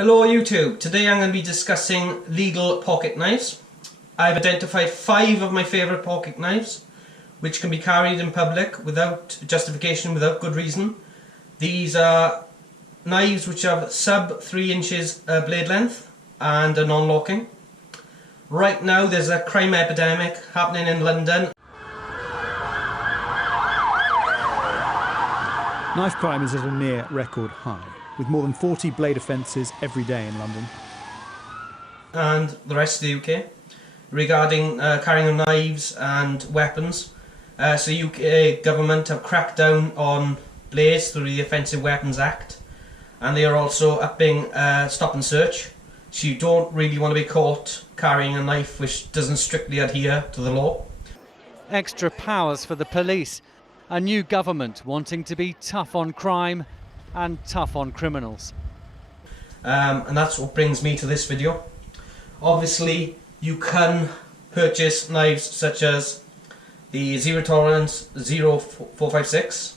Hello YouTube, today I'm going to be discussing legal pocket knives. I've identified 5 of my favourite pocket knives which can be carried in public without justification, without good reason. These are knives which have sub 3 inches blade length and are non-locking. Right now there's a crime epidemic happening in London. Knife crime is at a near record high, with more than 40 blade offences every day in London. And the rest of the UK regarding carrying of knives and weapons. So UK government have cracked down on blades through the Offensive Weapons Act, and they are also upping stop and search, so you don't really want to be caught carrying a knife which doesn't strictly adhere to the law. Extra powers for the police, a new government wanting to be tough on crime and tough on criminals. And that's what brings me to this video. Obviously you can purchase knives such as the Zero Tolerance 0456.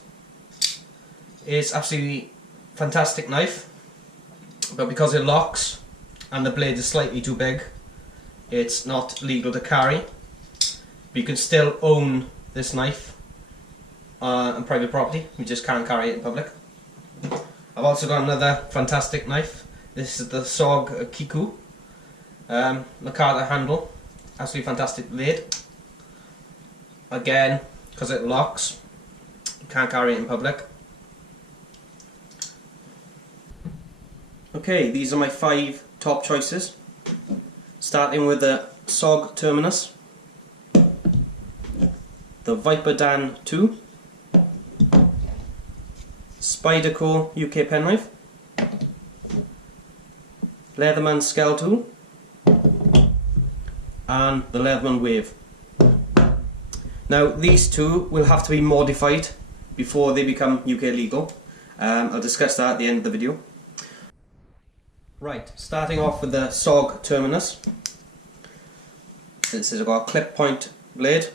It's absolutely fantastic knife, but because it locks and the blade is slightly too big, it's not legal to carry. But you can still own this knife on private property, you just can't carry it in public. I've also got another fantastic knife. This is the SOG Kiku Makata handle. Absolutely fantastic blade. Again, because it locks, you can't carry it in public. Okay, these are my 5 top choices. Starting with the SOG Terminus, the Viper Dan 2, Spyderco UK penknife, Leatherman Scale Tool, and the Leatherman Wave. Now these two will have to be modified before they become UK legal. I'll discuss that at the end of the video. Right, starting off with the SOG Terminus. This has got a clip point blade.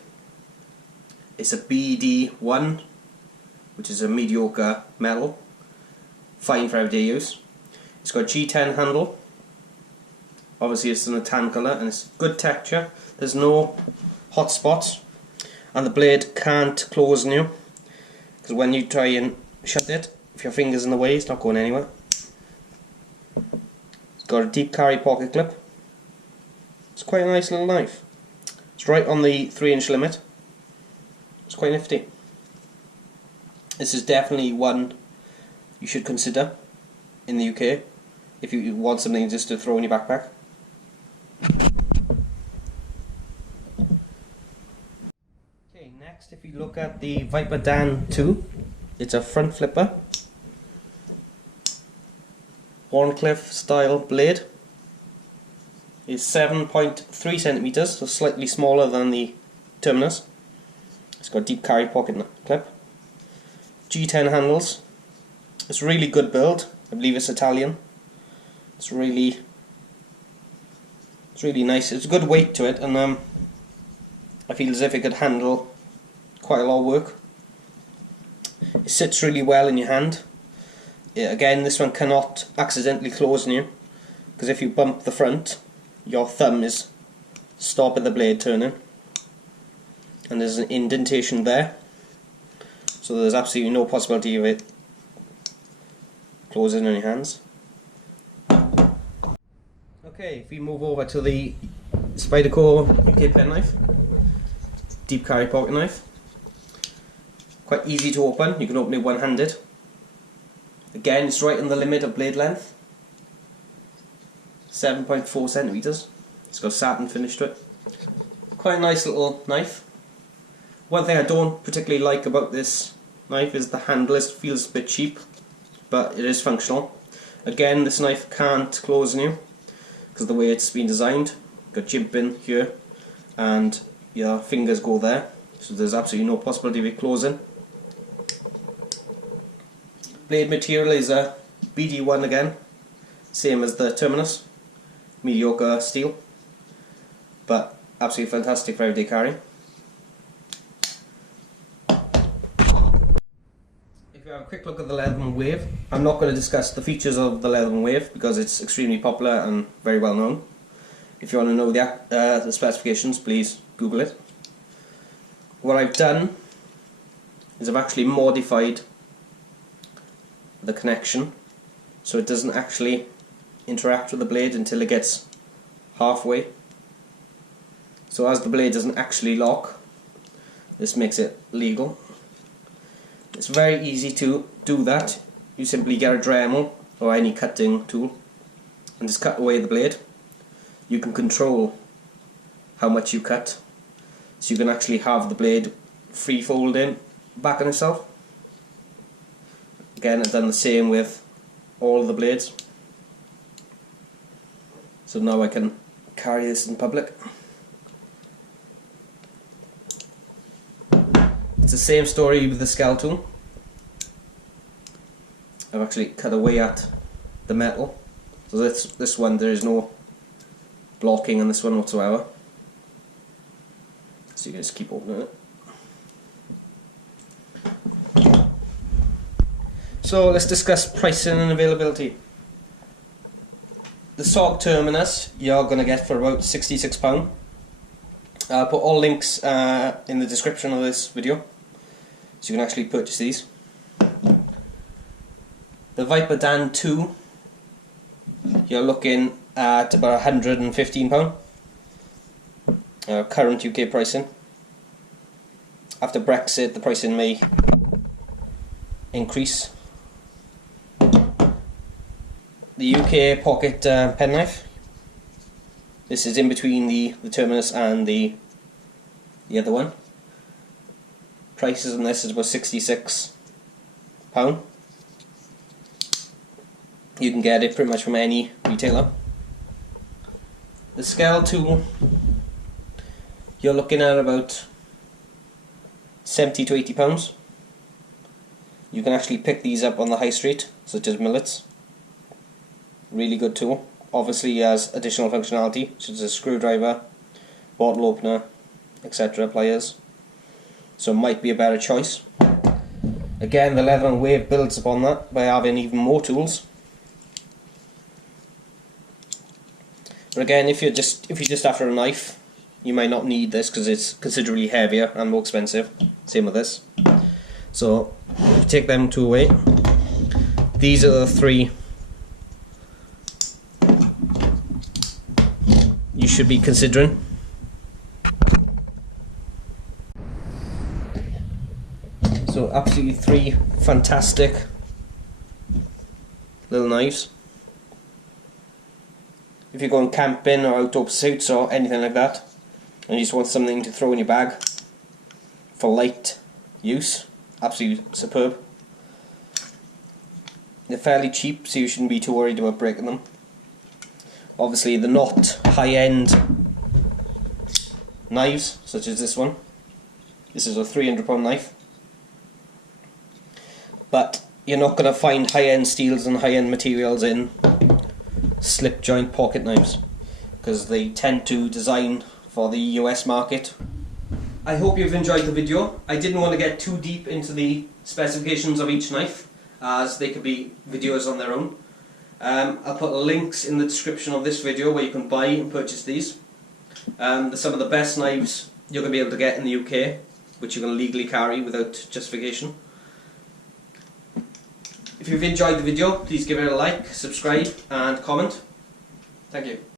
It's a BD1, which is a mediocre metal, fine for everyday use. It's got a G10 handle. Obviously it's in a tan colour and it's good texture. There's no hot spots, and the blade can't close on you, because when you try and shut it, if your finger's in the way, it's not going anywhere. It's got a deep carry pocket clip. It's quite a nice little knife. It's right on the 3-inch limit. It's quite nifty. This is definitely one you should consider in the UK if you want something just to throw in your backpack. Okay, next if you look at the Viper Dan 2, it's a front flipper, Warncliffe style blade. It's 7.3 centimeters, so slightly smaller than the Terminus. It's got a deep carry pocket clip. G10 handles. It's a really good build. I believe it's Italian. It's really nice. It's a good weight to it, and I feel as if it could handle quite a lot of work. It sits really well in your hand. Yeah, again, this one cannot accidentally close on you, because if you bump the front, your thumb is stopping the blade turning, and there's an indentation there. So there's absolutely no possibility of it closing on your hands. Okay, if we move over to the Spyderco UK penknife, deep carry pocket knife. Quite easy to open, you can open it one-handed. Again, it's right in the limit of blade length, 7.4 centimeters. It's got a satin finish to it. Quite a nice little knife. One thing I don't particularly like about this knife is the handle. It feels a bit cheap, but it is functional. Again, this knife can't close on you because of the way it's been designed. Got jib in here and your fingers go there, so there's absolutely no possibility of it closing. Blade material is a BD1 again, same as the Terminus, mediocre steel, but absolutely fantastic for everyday carry. If we have a quick look at the Leatherman Wave, I'm not going to discuss the features of the Leatherman Wave because it's extremely popular and very well known. If you want to know the specifications, please Google it. What I've done is I've actually modified the connection so it doesn't actually interact with the blade until it gets halfway. So as the blade doesn't actually lock, this makes it legal. It's very easy to do that. You simply get a Dremel or any cutting tool and just cut away the blade. You can control how much you cut, so you can actually have the blade free folding back on itself. Again, I've done the same with all of the blades. So now I can carry this in public. It's the same story with the scale tool. I've actually cut away at the metal. So this one there is no blocking on this one whatsoever. So you can just keep opening it. So let's discuss pricing and availability. The SOG Terminus you're going to get for about £66. I'll put all links in the description of this video, so you can actually purchase these. The Viper Dan 2, you're looking at about £115. Current UK pricing. After Brexit, the pricing may increase. The UK pocket penknife. This is in between the Terminus and the other one. Prices on this is about £66. You can get it pretty much from any retailer. The scale tool, you're looking at about £70 to £80. You can actually pick these up on the high street, such as Millets. Really good tool. Obviously it has additional functionality, such as a screwdriver, bottle opener, etc. pliers. So it might be a better choice. Again, the Leatherman Wave builds upon that by having even more tools. But again, if you're just after a knife, you might not need this because it's considerably heavier and more expensive. Same with this. So if you take them two away, these are the three you should be considering. So absolutely three fantastic little knives. If you're going camping or outdoor pursuits or anything like that, and you just want something to throw in your bag for light use, absolutely superb. They're fairly cheap, so you shouldn't be too worried about breaking them. Obviously they're not high-end knives, such as this one. This is a £300 knife. But you're not going to find high-end steels and high-end materials in slip joint pocket knives, because they tend to design for the US market. I hope you've enjoyed the video. I didn't want to get too deep into the specifications of each knife, as they could be videos on their own. I'll put links in the description of this video where you can buy and purchase these. They're some of the best knives you're going to be able to get in the UK, which you can legally carry without justification. If you've enjoyed the video, please give it a like, subscribe and comment. Thank you.